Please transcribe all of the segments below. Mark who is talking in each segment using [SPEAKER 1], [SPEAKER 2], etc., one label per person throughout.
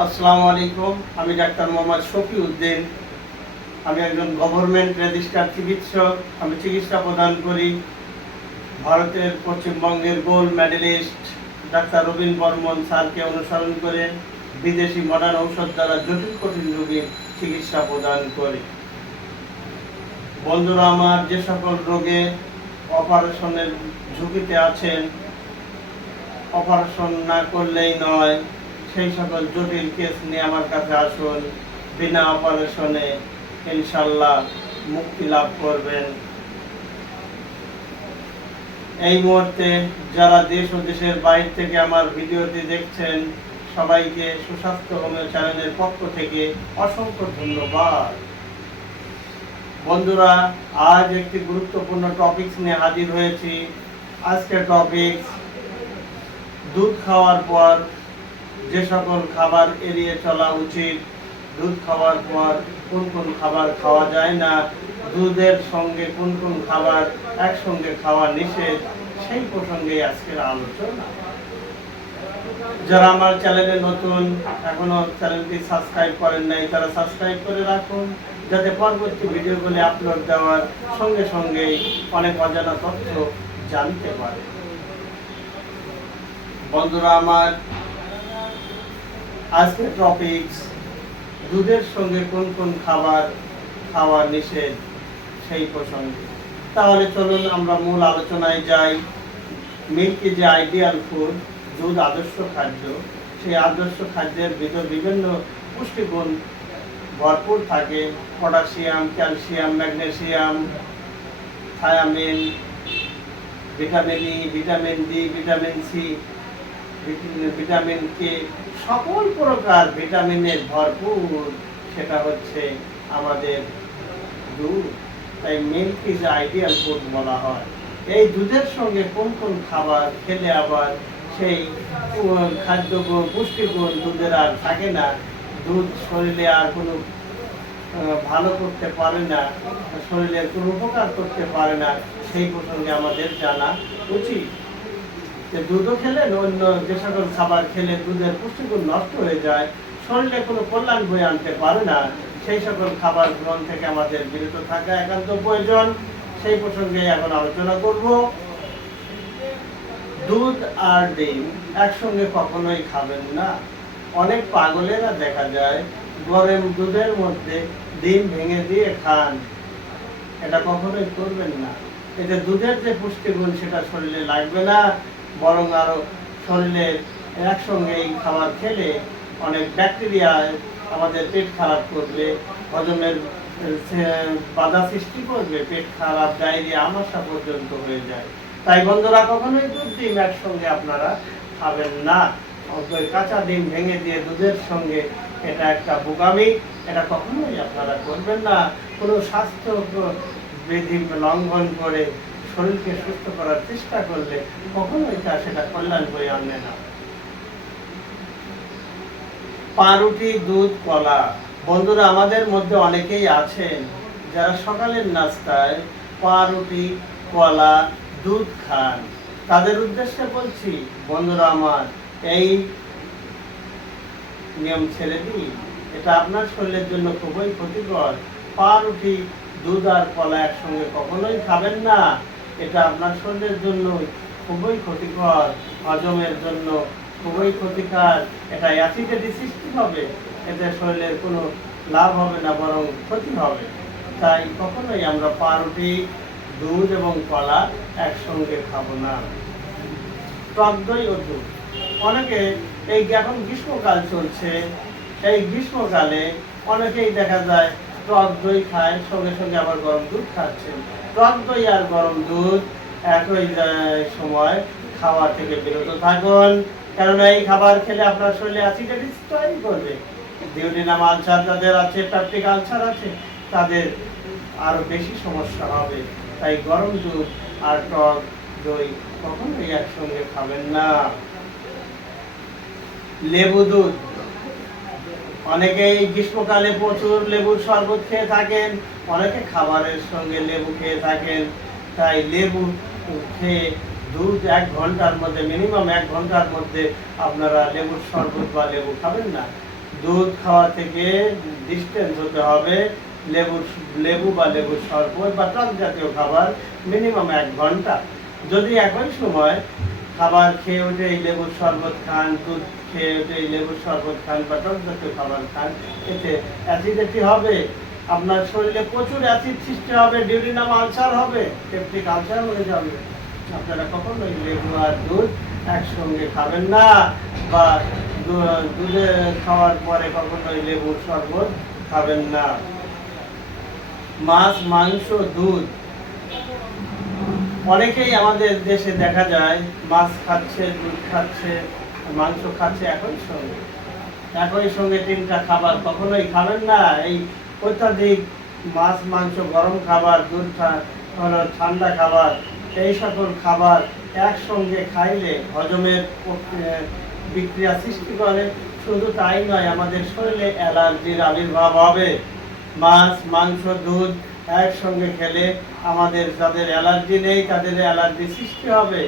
[SPEAKER 1] আসসালামু আলাইকুম, আমি ডাক্তার মোহাম্মদ শফি উদ্দিন। আমি একজন গভর্নমেন্ট রেজিস্টার চিকিৎসক, আমি চিকিৎসা প্রদান করি। ভারতের পশ্চিমবঙ্গের gold medallist doctor Rabin Barman স্যারকে অনুসরণ করে বিদেশি মডার্ন ঔষধ দ্বারা জটিল কঠিন রোগীর চিকিৎসা প্রদান করি। বন্ধুরা, আমার যে সকল রোগে অপারেশনের ঝুঁকিতে আছেন, অপারেশন না করলেই নয় সেই সকল জটিল কেস নিয়ে আমার কাছে আসুন। বিনা অপারেশনে ইনশাল্লাহ মুক্তি লাভ করবেন। এই মুহূর্তে যারা দেশ ও দেশের বাইরে থেকে আমার ভিডিওটি দেখছেন, সবাইকে সুস্বাস্থ্য হোমিও চ্যানেলের পক্ষ থেকে অসংখ্য ধন্যবাদ। বন্ধুরা, আজ একটি গুরুত্বপূর্ণ টপিকস নিয়ে হাজির হয়েছি। আজকের টপিকস দুধ খাওয়ার পর যে সকল খাবার এড়িয়ে চলা উচিত, দুধ খাওয়ার পর কোন কোন খাবার খাওয়া যায় না, দুধের সঙ্গে কোন কোন খাবার একসঙ্গে খাওয়া নিষেধ, সেই প্রসঙ্গে আজকের আলোচনা। যারা আমার চ্যানেলে নতুন, এখনও চ্যানেলটি সাবস্ক্রাইব করেন নাই, তারা সাবস্ক্রাইব করে রাখুন, যাতে পরবর্তী ভিডিওগুলি আপলোড দেওয়ার সঙ্গে সঙ্গেই অনেক অজানা তথ্য জানতে পারে। বন্ধুরা, আমার আজকের টপিকস দুধের সঙ্গে কোন কোন খাবার খাওয়া নিষেধ, সেই প্রসঙ্গে। তাহলে চলুন আমরা মূল আলোচনায় যাই। মিল্ক যে আইডিয়াল ফুড, দুধ আদর্শ খাদ্য, সেই আদর্শ খাদ্যের ভিতর বিভিন্ন পুষ্টিগুণ ভরপুর থাকে। Potassium, calcium, magnesium, thiamine, vitamin E vitamin D vitamin C vitamin K সকল প্রকার ভিটামিনের ভরপুর সেটা হচ্ছে আমাদের দুধ। তাই মিল্ক ইজ আইডিয়াল ফুড বলা হয়। এই দুধের সঙ্গে কোন কোন খাবার খেলে আবার সেই খাদ্যগুণ, পুষ্টিগুণ দুধের আর থাকে না। দুধ শরীরে আর কোনো ভালো করতে পারে না শরীরের কোনো উপকার করতে পারে না, সেই প্রসঙ্গে আমাদের জানা উচিত। যে দুধও খেলে অন্য যে সকল খাবার খেলে দুধের পুষ্টিগুণ নষ্ট হয়ে যায়, শরীরে কোনো কল্যাণ বয়ে আনতে পারে না। সেই সকল খাবার গ্রহণ থেকে আমাদের বিরত থাকা একান্ত প্রয়োজন। সেই প্রসঙ্গে এখন আলোচনা করব। দুধ আর ডিম একসঙ্গে কখনোই খাবেন না। অনেক পাগলেরা দেখা যায় গরম দুধের মধ্যে ডিম ভেঙে দিয়ে খান। এটা কখনোই করবেন না। এতে দুধের যে পুষ্টিগুণ, সেটা শরীরে লাগবে না। বরং আরও শরীরে একসঙ্গে এই খাবার খেলে অনেক ব্যাকটেরিয়া আমাদের পেট খারাপ করবে, হজমের বাধা সৃষ্টি করবে, পেট খারাপ, ডায়রিয়া, আমাশা পর্যন্ত হয়ে যায়। তাই বন্ধুরা, কখনোই দুধ ডিম একসঙ্গে আপনারা খাবেন না। কাঁচা ডিম ভেঙে দিয়ে দুধের সঙ্গে এটা একটা বোকামি, এটা কখনোই আপনারা করবেন না। কোনো স্বাস্থ্য বিধি লঙ্ঘন করে শরীরকে সুস্থ করার চেষ্টা করলে কখনোই তা সেটা কল্যাণ বয়ে আনবে না। পাউরুটি দুধ, কলা। বন্ধুরা, আমাদের মধ্যে অনেকেই আছেন যারা সকালের নাস্তায় পাউরুটি কলা, দুধ খান। তাদের উদ্দেশ্যে বলছি, বন্ধুরা আমার, এই নিয়ম ছেড়ে দিন। এটা আপনার শরীরের জন্য খুবই ক্ষতিকর। পাউরুটি দুধ আর কলা একসঙ্গে কখনোই খাবেন না। এটা আপনার শরীরের জন্য খুবই ক্ষতিকর, হজমের জন্য খুবই ক্ষতিকর। এটা অ্যাসিডিটি সৃষ্টি হবে, এতে শরীরের কোনো লাভ হবে না, বরং ক্ষতি হবে। তাই কখনোই আমরা পাউরুটি, দুধ এবং কলা একসঙ্গে খাব না। টক দই ও দুধ। অনেকে এই এখন গ্রীষ্মকাল চলছে এই গ্রীষ্মকালে অনেকেই দেখা যায় টক দই খায়, সঙ্গে সঙ্গে আবার গরম দুধ খাচ্ছেন টক দই আর গরম দুধ একই সময় খাওয়া থেকে বিরত থাকুন। কেননা এই খাবার খেলে আপনার শরীরে অ্যাসিডিটি তৈরি করবে। ডিউডিনাম আলসার যাদের আছে প্যাপটিক আলসার আছে, তাদের আরও বেশি সমস্যা হবে। তাই গরম দুধ আর টক দই কখনোই একসঙ্গে খাবেন না। লেবু দুধ অনেকেই গ্রীষ্মকালে প্রচুর লেবুর শরবত খেয়ে থাকেন, অনেকে খাবারের সঙ্গে লেবু খেয়ে থাকেন। তাই লেবু খেয়ে দুধ এক ঘণ্টার মধ্যে, মিনিমাম এক ঘণ্টার মধ্যে আপনারা লেবুর শরবত বা লেবু খাবেন না। দুধ খাওয়া থেকে ডিস্টেন্স হতে হবে লেবু লেবু বা লেবুর শরবত বা টক জাতীয় খাবার মিনিমাম এক ঘণ্টা। যদি একই সময় খাবার খেয়ে উঠে এই লেবুর শরবত খান, দুধ খেয়ে লেবুর শরবত খান বা টক খাবার খান, এতে অ্যাসিডিটি হবে? আপনার শরীরে প্রচুর অ্যাসিড সৃষ্টি হবে ডিউরিনাম আলসার হবে পেপটিক আলসার হয়ে যাবে। আপনারা কখনোই লেবু আর দুধ একসঙ্গে খাবেন না বা দুধে খাওয়ার পরে কখনোই লেবুর শরবত খাবেন না। মাছ, মাংস, দুধ। অনেকেই আমাদের দেশে দেখা যায়, মাছ খাচ্ছে, দুধ খাচ্ছে মাংস খাচ্ছে একই সঙ্গে। একই সঙ্গে তিনটা খাবার কখনোই খাবেন না। এই অত্যাধিক মাছ, মাংস, গরম খাবার দুধ ঠান্ডা খাবার, এই সকল খাবার একসঙ্গে খাইলে হজমের বিক্রিয়া সৃষ্টি করে। শুধু তাই নয়, আমাদের শরীরে অ্যালার্জির আবির্ভাব হবে। মাছ, মাংস, দুধ একসঙ্গে খেলে আমাদের যাদের অ্যালার্জি নেই, তাদের অ্যালার্জি সৃষ্টি হবে।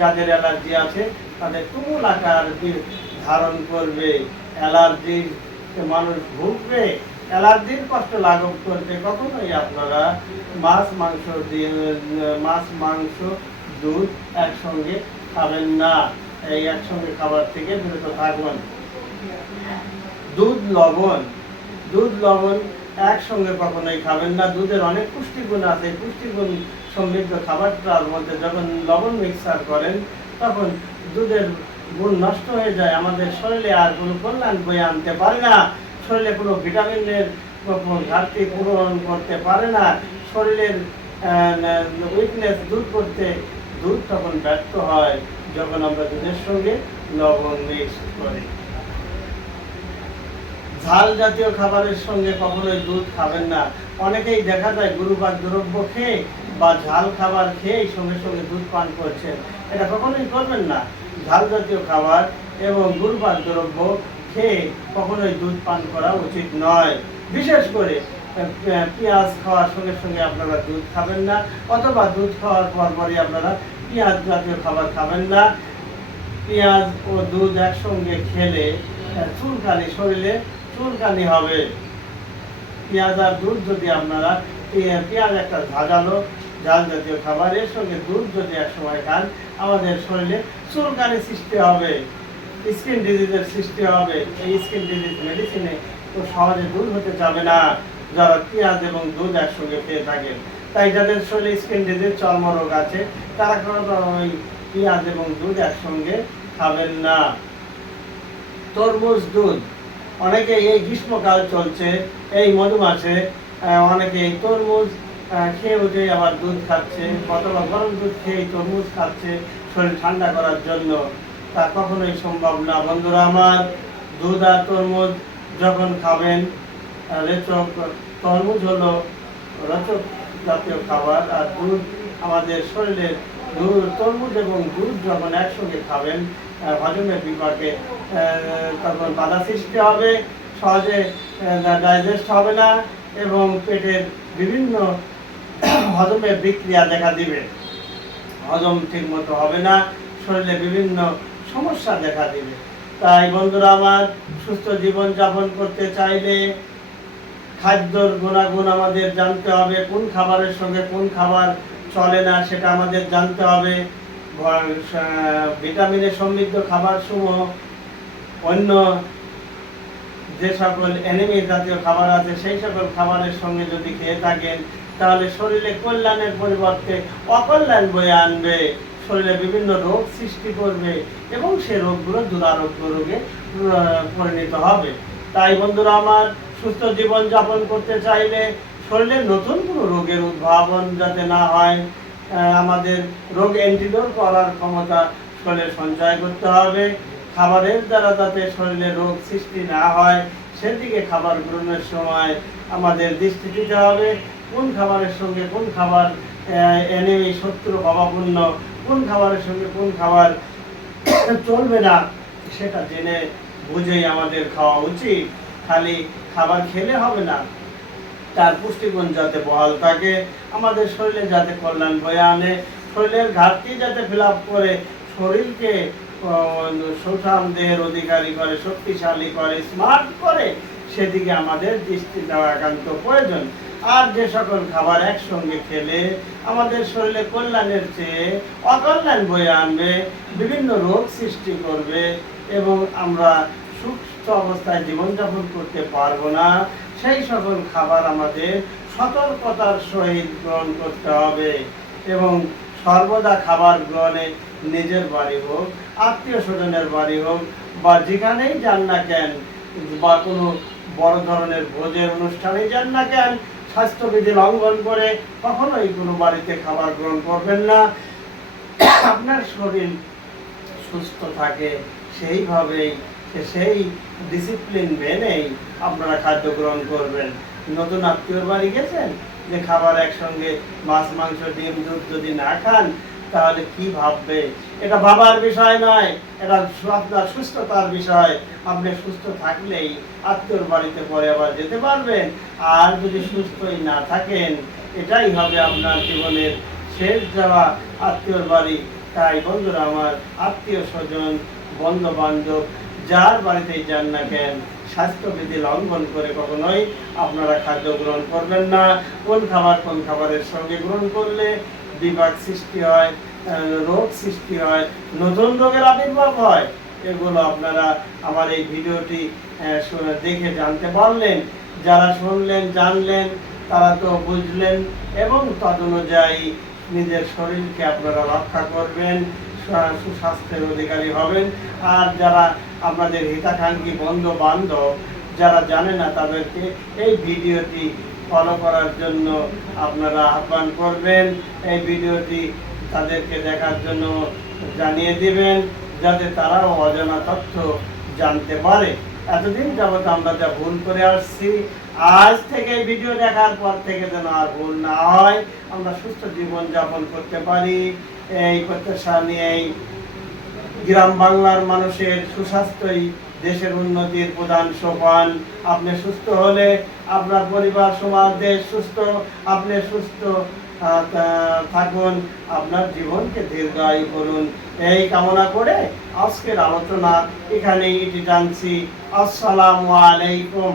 [SPEAKER 1] যাদের অ্যালার্জি আছে তাদের তুমুল আকার ধারণ করবে। অ্যালার্জি মানুষ ভুগবে, অ্যালার্জির কষ্ট লাঘব করতে কখনোই আপনারা মাছ, মাংস দিয়ে, মাছ, মাংস, দুধ একসঙ্গে খাবেন না। এই একসঙ্গে খাবার থেকে বিরত থাকবেন। দুধ, লবণ দুধ, লবণ একসঙ্গে কখনোই খাবেন না। দুধের অনেক পুষ্টিগুণ আছে। পুষ্টিগুণ সমৃদ্ধ খাবারটার মধ্যে যখন লবণ মিক্সার করেন, তখন দুধের গুণ নষ্ট হয়ে যায়, আমাদের শরীরে আর কোনো কল্যাণ বয়ে আনতে পারে না। শরীরে কোনো ভিটামিনের ঘাটতি পূরণ করতে পারে না। শরীরের উইকনেস দূর করতে দুধ তখন ব্যর্থ হয়, যখন আমরা দুধের সঙ্গে লবণ মিক্স করি। ঝাল জাতীয় খাবারের সঙ্গে কখনোই দুধ খাবেন না। অনেকেই দেখা যায় গুরুবার দ্রব্য খেয়ে বা ঝাল খাবার খেয়ে সঙ্গে সঙ্গে দুধ পান করছেন, এটা কখনোই করবেন না। ঝাল জাতীয় খাবার এবং গুরুবার দ্রব্য খেয়ে কখনোই দুধ পান করা উচিত নয়। বিশেষ করে পেঁয়াজ খাওয়ার সঙ্গে সঙ্গে আপনারা দুধ খাবেন না, অথবা দুধ খাওয়ার পর পরই আপনারা পেঁয়াজ জাতীয় খাবার খাবেন না। পেঁয়াজ ও দুধ একসঙ্গে খেলে চুলকানি শরীরে চুলকানি হবে। পেঁয়াজ আর দুধ যদি আপনারা পেঁয়াজ একটা ঝাঁঝালো ঝাল জাতীয় খাবার এর সঙ্গে দুধ যদি একসময় খান আমাদের শরীরে চুলকানি সৃষ্টি হবে স্কিন ডিজিজের সৃষ্টি হবে। এই স্কিন ডিজিজ মেডিসিনে তো সহজে দূর হতে যাবে না। যারা পেঁয়াজ এবং দুধ একসঙ্গে খেয়ে থাকেন তাই যাদের শরীরে স্কিন ডিজিজ চর্মরোগ আছে তারা কোনো ওই পেঁয়াজ এবং দুধ একসঙ্গে খাবেন না। তরমুজ দুধ। অনেকে এই গ্রীষ্মকাল চলছে এই মধু মাসে আহ, অনেকে এই তরমুজ খেয়ে উঠে আবার দুধ খাচ্ছে, অথবা গরম দুধ খেয়ে তরমুজ খাচ্ছে, শরীর ঠান্ডা করার জন্য। তা কখনোই সম্ভব না। বন্ধুরা আমার, দুধ আর তরমুজ যখন খাবেন রেচক, তরমুজ হলো রচক জাতীয় খাবার, আর দুধ আমাদের শরীরের দুধ, তরমুজ এবং দুধ যখন একসঙ্গে খাবেন হজমের বিপাকে তখন বাধা সৃষ্টি হবে, সহজে ডাইজেস্ট হবে না, এবং পেটের বিভিন্ন হজমের বিক্রিয়া দেখা দিবে। হজম ঠিক মতো হবে না, শরীরে বিভিন্ন সমস্যা দেখা দিবে। তাই বন্ধুরা আমার, সুস্থ জীবন যাপন করতে চাইলে খাদ্যর গুণাগুণ আমাদের জানতে হবে, কোন খাবারের সঙ্গে কোন খাবার চলে না সেটা আমাদের জানতে হবে। ভিটামিনে সমৃদ্ধ খাবার সমূহ অন্য যে সকল এনিমি জাতীয় খাবার আছে, সেই সকল খাবারের সঙ্গে যদি খেয়ে থাকেন তাহলে শরীরে কল্যাণের পরিবর্তে অকল্যাণ বয়ে আনবে। শরীরে বিভিন্ন রোগ সৃষ্টি করবে এবং সে রোগগুলো দুরারোগ্য রোগে পরিণত হবে। তাই বন্ধুরা আমার, সুস্থ জীবন যাপন করতে চাইলে শরীরে নতুন কোনো রোগের উদ্ভাবন যাতে না হয় আমাদের রোগ অ্যান্টিডোট করার ক্ষমতা শরীরে সঞ্চয় করতে হবে। খাবারের দ্বারা যাতে শরীরে রোগ সৃষ্টি না হয়, সেদিকে খাবার গ্রহণের সময় আমাদের দৃষ্টি দিতে হবে। কোন খাবারের সঙ্গে কোন খাবার এনেমি শত্রু ভাবাপূর্ণ কোন খাবারের সঙ্গে কোন খাবার চলবে না, সেটা জেনে বুঝেই আমাদের খাওয়া উচিত। খালি খাবার খেলে হবে না। তার পুষ্টিগুণ যাতে বহাল থাকে, আমাদের শরীরে যাতে কল্যাণ বয়ে আনে, শরীরের ঘাটতি যাতে ফিল করে, শরীরকে সুঠাম দেহের অধিকারী করে, শক্তিশালী করে স্মার্ট করে, সেদিকে আমাদের দৃষ্টি দেওয়া একান্ত প্রয়োজন। আর যে সকল খাবার একসঙ্গে খেলে আমাদের শরীরে কল্যাণের চেয়ে অকল্যাণ বয়ে আনবে, বিভিন্ন রোগ সৃষ্টি করবে এবং আমরা সুস্থ অবস্থায় জীবনযাপন করতে পারব না। সেই সকল খাবার আমাদের সতর্কতার সহিত গ্রহণ করতে হবে এবং সর্বদা খাবার গ্রহণে নিজের বাড়ি হোক, আত্মীয় স্বজনের বাড়ি হোক বা যেখানেই যান না কেন বা কোনো বড় ধরনের ভোজের অনুষ্ঠানে যান না কেন স্বাস্থ্যবিধি লঙ্ঘন করে কখনোই কোনো বাড়িতে খাবার গ্রহণ করবেন না। আপনার শরীর সুস্থ থাকে, সেইভাবেই সেই ডিসিপ্লিন মেনেই আপনারা খাদ্য গ্রহণ করবেন। নতুন আত্মীয়র বাড়ি গেছেন? যে খাবার একসঙ্গে মাছ, মাংস, ডিম, দুধ যদি না খান তাহলে কি ভাববে? এটা ভাবার বিষয় নয়, এটা আপনার সুস্থতার বিষয়। আপনি সুস্থ থাকলেই আত্মীয়র বাড়িতে পরে আবার যেতে পারবেন। আর যদি সুস্থই না থাকেন, এটাই হবে আপনার জীবনের শেষ যাওয়া আত্মীয়র বাড়ি। তাই বন্ধুরা, আমার আত্মীয় স্বজন বন্ধু বান্ধব যার বাড়িতেই যান না কেন, স্বাস্থ্যবিধি লঙ্ঘন করে কখনোই আপনারা খাদ্য গ্রহণ করবেন না। কোন খাবার কোন খাবারের সঙ্গে গ্রহণ করলে বিভাগ সৃষ্টি হয় রোগ সৃষ্টি হয়, নতুন রোগের আবির্ভাব হয়। এগুলো আপনারা আমার এই ভিডিওটি দেখে জানতে পারলেন। যারা শুনলেন, জানলেন, তারা তো বুঝলেন এবং তদনুযায়ী নিজের শরীরকে আপনারা রক্ষা করবেন সুস্বাস্থ্যের অধিকারী হবেন। আর যারা আপনাদের হিতাকাঙ্ক্ষী বন্ধু বান্ধব যারা জানে না তাদেরকে এই ভিডিওটি ফলো করার জন্য আপনারা আহ্বান করবেন। এই ভিডিওটি তাদেরকে দেখার জন্য জানিয়ে দিবেন, যাতে তারাও অজানা তথ্য জানতে পারে। এতদিন যাবত আমরা যা ভুল করে আসছি, আজ থেকে ভিডিও দেখার পর থেকে যেন আর ভুল না হয়, আমরা সুস্থ জীবন যাপন করতে পারি। এই প্রত্যাশা নিয়েই গ্রাম বাংলার মানুষের সুস্বাস্থ্যই দেশের উন্নতির প্রধান সোপান। আপনি সুস্থ হলে আপনার পরিবার, সমাজ, দেশ সুস্থ। আপনি সুস্থ থাকুন। আপনার জীবনকে দীর্ঘায়ু করুন। এই কামনা করে আজকের আলোচনা এখানেই টানছি। আসসালামু আলাইকুম।